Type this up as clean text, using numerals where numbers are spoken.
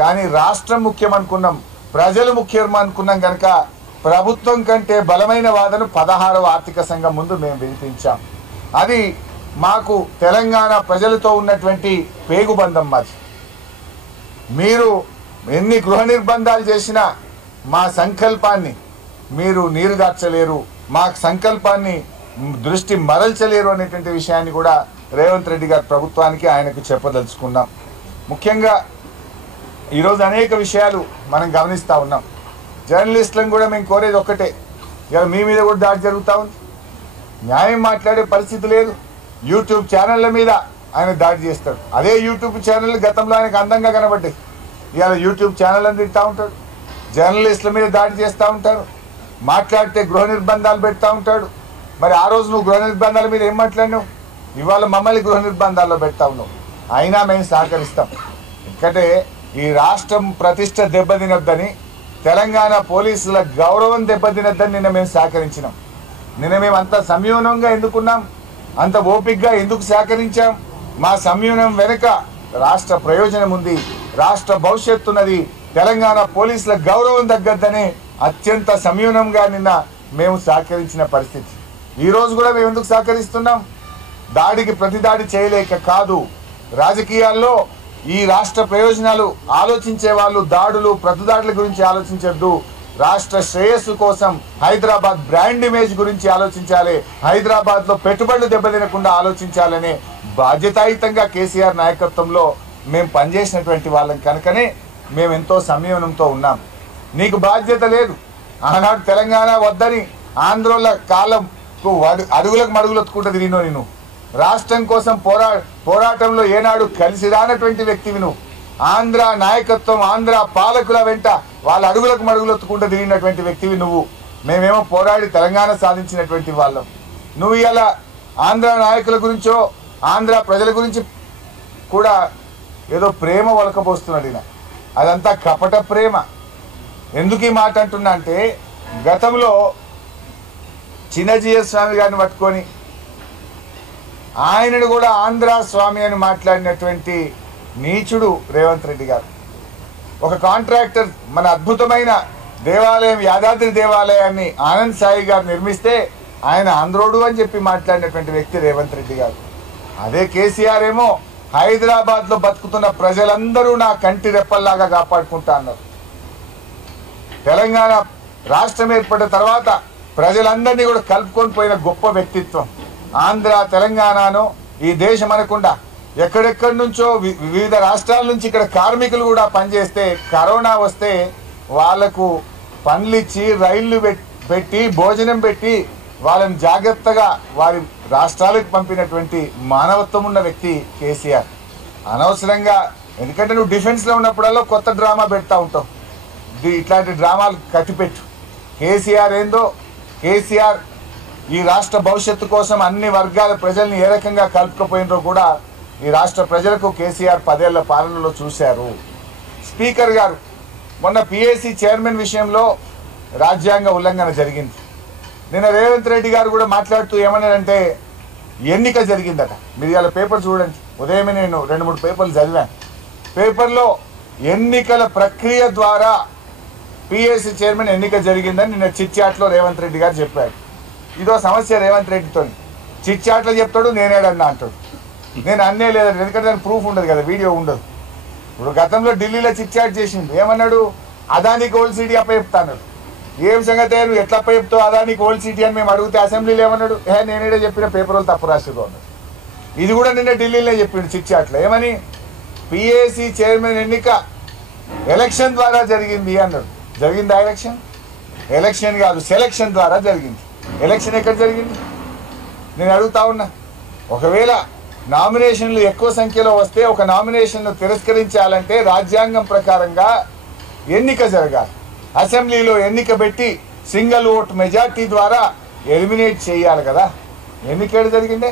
కానీ రాష్ట్రం ముఖ్యం అనుకున్నాం, ప్రజలు ముఖ్యం అనుకున్నాం కనుక ప్రభుత్వం కంటే బలమైన వాదన 16వ ఆర్థిక సంఘం ముందు మేము వినిపించాం. అది మాకు తెలంగాణ ప్రజలతో ఉన్నటువంటి పేగుబంధం. మాది మీరు ఎన్ని గృహ నిర్బంధాలు చేసినా మా సంకల్పాన్ని మీరు నీరుగార్చలేరు, మా సంకల్పాన్ని దృష్టి మరల్చలేరు అనేటువంటి విషయాన్ని కూడా రేవంత్ రెడ్డి గారి ప్రభుత్వానికి ఆయనకు చెప్పదలుచుకున్నాం. ముఖ్యంగా ఈరోజు అనేక విషయాలు మనం గమనిస్తూ ఉన్నాం. జర్నలిస్టులను కూడా మేము కోరేది ఒక్కటే, ఇవాళ మీ మీద కూడా దాడి జరుగుతూ ఉంది, న్యాయం మాట్లాడే పరిస్థితి లేదు. యూట్యూబ్ ఛానళ్ళ మీద ఆయన దాడి చేస్తాడు. అదే యూట్యూబ్ ఛానల్ గతంలో ఆయనకు అందంగా కనబడ్డాయి, ఇవాళ యూట్యూబ్ ఛానల్ అని తింటూ ఉంటాడు. జర్నలిస్టుల మీద దాడి చేస్తూ ఉంటారు, మాట్లాడితే గృహ నిర్బంధాలు పెడతా ఉంటాడు. మరి ఆ రోజు నువ్వు గృహ నిర్బంధాల మీద ఏం మాట్లాడినావు? ఇవాళ మమ్మల్ని గృహ నిర్బంధాల్లో పెడతా ఉన్నావు. అయినా మేము సహకరిస్తాం. ఎందుకంటే ఈ రాష్ట్రం ప్రతిష్ట దెబ్బతినొద్దని, తెలంగాణ పోలీసుల గౌరవం దెబ్బతినొద్దని నిన్న మేము సహకరించినాం. నిన్న మేము అంత సంయమనంగా ఎందుకున్నాం, అంత ఓపికగా ఎందుకు సహకరించాం? మా సంయమనం వెనుక రాష్ట్ర ప్రయోజనం ఉంది, రాష్ట్ర భవిష్యత్తు ఉన్నది, తెలంగాణ పోలీసుల గౌరవం తగ్గద్దని అత్యంత సంయమనంగా నిన్న మేము సహకరించిన పరిస్థితి. ఈరోజు కూడా మేము ఎందుకు సహకరిస్తున్నాం? దాడికి ప్రతిదాడి చేయలేక కాదు. రాజకీయాల్లో ఈ రాష్ట్ర ప్రయోజనాలు ఆలోచించే వాళ్ళు దాడులు ప్రతిదాడుల గురించి ఆలోచించద్దు. రాష్ట్ర శ్రేయస్సు కోసం హైదరాబాద్ బ్రాండ్ ఇమేజ్ గురించి ఆలోచించాలి, హైదరాబాద్లో పెట్టుబడులు దెబ్బతినకుండా ఆలోచించాలనే బాధ్యతాయుతంగా కేసీఆర్ నాయకత్వంలో మేము పనిచేసినటువంటి వాళ్ళం కనుకనే మేము ఎంతో సంయమనంతో ఉన్నాం. నీకు బాధ్యత లేదు. ఆనాడు తెలంగాణ వద్దని ఆంధ్రోళ్ళ కాలంకు అడుగులకు మడుగులు ఒత్తుకుంటూ తిరిగినో నేను. రాష్ట్రం కోసం పోరాటంలో ఏనాడు కలిసి రానటువంటి వ్యక్తివి నువ్వు. ఆంధ్ర నాయకత్వం, ఆంధ్ర పాలకుల వెంట వాళ్ళ అడుగులకు మడుగులు ఒత్తుకుంటూ తిరిగినటువంటి వ్యక్తివి నువ్వు. మేమేమో పోరాడి తెలంగాణ సాధించినటువంటి వాళ్ళం. నువ్వు ఇలా ఆంధ్ర నాయకుల గురించో ఆంధ్ర ప్రజల గురించి కూడా ఏదో ప్రేమ ఒలకబోస్తున్నాడు ఈయన. అదంతా కపట ప్రేమ. ఎందుకు ఈ మాట అంటున్నా అంటే, గతంలో చిన్నజీయ స్వామి గారిని పట్టుకొని ఆయనను కూడా ఆంధ్ర స్వామి అని మాట్లాడినటువంటి నీచుడు రేవంత్ రెడ్డి గారు. ఒక కాంట్రాక్టర్ మన అద్భుతమైన దేవాలయం యాదాద్రి దేవాలయాన్ని ఆనంద్ సాయి గారు నిర్మిస్తే ఆయన ఆంధ్రోడు అని చెప్పి మాట్లాడినటువంటి వ్యక్తి రేవంత్ రెడ్డి గారు. అదే కేసీఆర్ ఏమో హైదరాబాద్లో బతుకుతున్న ప్రజలందరూ నా కంటి రెప్పల్లాగా కాపాడుకుంటా అన్నారు. తెలంగాణ రాష్ట్రం ఏర్పడిన తర్వాత ప్రజలందరినీ కూడా కలుపుకొని పోయిన గొప్ప వ్యక్తిత్వం. ఆంధ్ర తెలంగాణను ఈ దేశం అనకుండా ఎక్కడెక్కడి నుంచో వివిధ రాష్ట్రాల నుంచి ఇక్కడ కార్మికులు కూడా పనిచేస్తే కరోనా వస్తే వాళ్లకు పనులిచ్చి రైళ్లు పెట్టి భోజనం పెట్టి వాళ్ళని జాగ్రత్తగా వారి రాష్ట్రాలకు పంపినటువంటి మానవత్వం ఉన్న వ్యక్తి కేసీఆర్. అనవసరంగా, ఎందుకంటే నువ్వు డిఫెన్స్లో ఉన్నప్పుడల్లా కొత్త డ్రామా పెడతా ఉంటావు, ఇట్లాంటి డ్రామాలు కట్టిపెట్టు. కేసీఆర్ ఏందో, కేసీఆర్ ఈ రాష్ట్ర భవిష్యత్తు కోసం అన్ని వర్గాల ప్రజల్ని ఏ రకంగా కలుపుకపోయినరో కూడా ఈ రాష్ట్ర ప్రజలకు కేసీఆర్ 10 ఏళ్ల పాలనలో చూశారు. స్పీకర్ గారు మొన్న పిఏసీ చైర్మన్ విషయంలో రాజ్యాంగ ఉల్లంఘన జరిగింది. నిన్న రేవంత్ రెడ్డి గారు కూడా మాట్లాడుతూ ఏమన్నారంటే, ఎన్నిక జరిగిందట. మీరు ఇలా పేపర్ చూడండి, ఉదయమే నేను 2-3 పేపర్లు చదివాను. పేపర్లో ఎన్నికల ప్రక్రియ ద్వారా పిఏసీ చైర్మన్ ఎన్నిక జరిగిందని నిన్న చిట్చాట్లో రేవంత్ రెడ్డి గారు చెప్పారు. ఇదో సమస్య రేవంత్ రెడ్డితో. చిట్చాట్లో చెప్తాడు, నేనేడన్నా అంటాడు. నేను అన్నే లేదండి, ఎందుకంటే దానికి ప్రూఫ్ ఉండదు కదా, వీడియో ఉండదు. ఇప్పుడు గతంలో ఢిల్లీలో చిట్చాట్ చేసిండు, ఏమన్నాడు, అదానికి ఓల్డ్ సిటీ అప్పచెప్తాడు. ఏం సంగతి, నువ్వు ఎట్లా అప్పచెప్తావు అదానికి ఓల్డ్ సిటీ అని మేము అడిగితే అసెంబ్లీలో ఏమన్నాడు, నేనేడే చెప్పిన పేపర్ వాళ్ళు తప్పు రాసిరు అన్నాడు. ఇది కూడా నిన్న ఢిల్లీలో చెప్పిండు చిట్చాట్లో. ఏమని, పిఏసీ చైర్మన్ ఎన్నిక ఎలక్షన్ ద్వారా జరిగింది అన్నాడు. జరిగిందా ఎలక్షన్? ఎలక్షన్ కాదు, సెలక్షన్ ద్వారా జరిగింది. ఎలక్షన్ ఎక్కడ జరిగింది? నేను అడుగుతా ఉన్నా. ఒకవేళ నామినేషన్లు ఎక్కువ సంఖ్యలో వస్తే ఒక నామినేషన్ను తిరస్కరించాలంటే రాజ్యాంగం ప్రకారంగా ఎన్నిక జరగాలి. అసెంబ్లీలో ఎన్నిక పెట్టి సింగిల్ ఓట్ మెజార్టీ ద్వారా ఎలిమినేట్ చేయాలి కదా. ఎన్నిక జరిగిందే